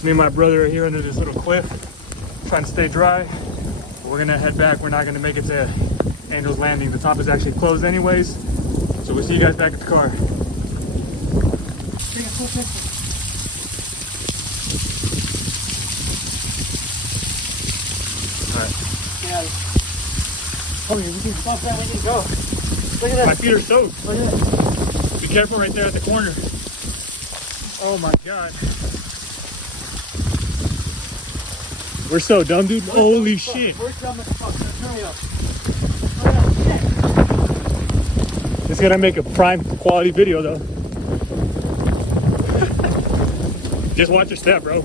So me and my brother are here under this little cliff, trying to stay dry. We're gonna head back. We're not gonna make it to Angel's Landing. The top is actually closed anyways. So we'll see you guys back at the car. Alright. Yeah. Oh, you can stop that and go. Look at that. My feet are soaked. Look at that. Be careful right there at the corner. Oh my god. We're so dumb, dude. Holy shit. We're dumb as fuck. Turn me up. It's gonna make a prime quality video though. Just watch your step, bro.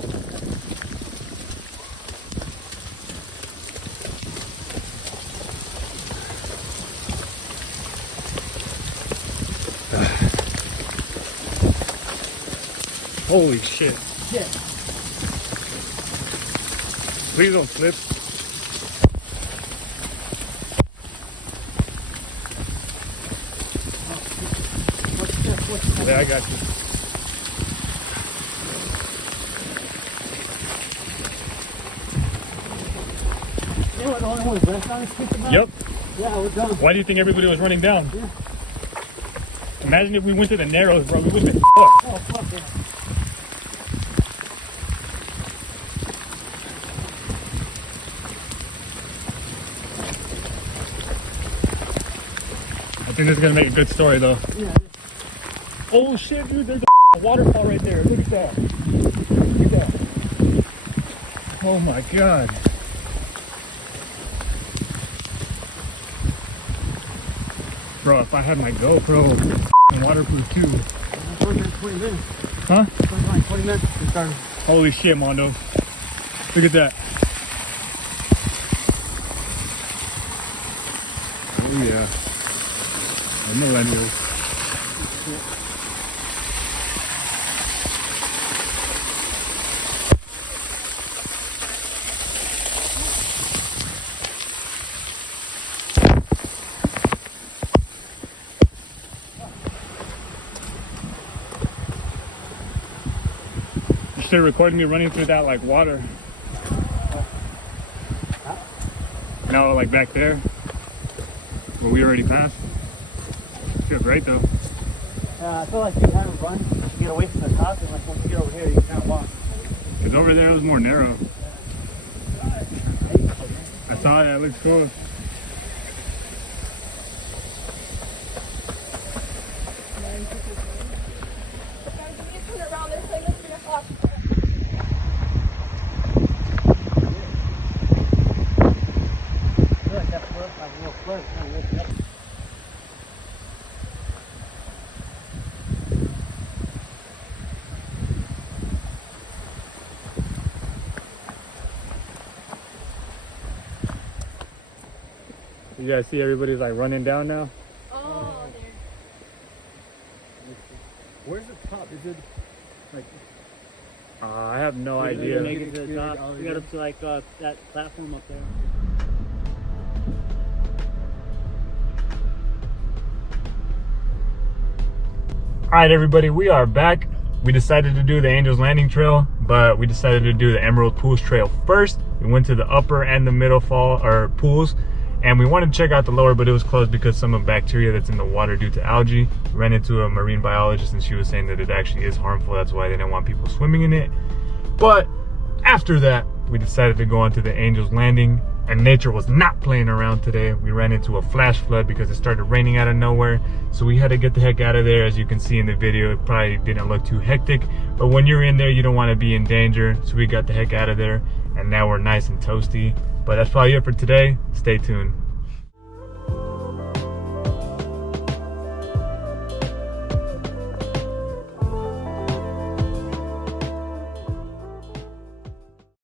Holy shit. Shit. Please don't slip. Yeah, I got you. You were the only one rest on this piece of Yep. Yeah, we're done. Why do you think everybody was running down? Yeah. Imagine if we went to the Narrows, bro. We would have been fucked. Oh, fuck yeah. I think this is gonna make a good story though. Yeah. Oh shit, dude, there's a waterfall right there. Look at that. Look at that. Oh my god. Bro, if I had my GoPro, waterproof too. It's only been 20 minutes. Huh? It's only like 20 minutes. We started. Holy shit, Mondo. Look at that. Oh yeah. The millennials. You should have recorded me running through that like water. No, like back there. Where we already passed. Feel great though. I feel like you kind of run to get away from the top, and like once you get over here, you kind of walk. Because over there it was more narrow. I saw it, it looks cool. I feel like that flood, like a little flood, kind of lifted up. You guys see everybody's like running down now? Oh, there. Where's the top? Is it like? I have no You idea. make it to the top. You got up to like that platform up there. Alright everybody, we are back. We decided to do the Angel's Landing Trail, but we decided to do the Emerald Pools Trail first. We went to the upper and the middle fall or pools, and we wanted to check out the lower, but it was closed because some of the bacteria that's in the water due to algae. We ran into a marine biologist and she was saying that it actually is harmful. That's why they didn't want people swimming in it. But after that, we decided to go on to the Angel's Landing, and nature was not playing around today. We ran into a flash flood because it started raining out of nowhere. So we had to get the heck out of there. As you can see in the video, it probably didn't look too hectic, but when you're in there, you don't want to be in danger. So we got the heck out of there, and now we're nice and toasty. But that's probably it for today. Stay tuned.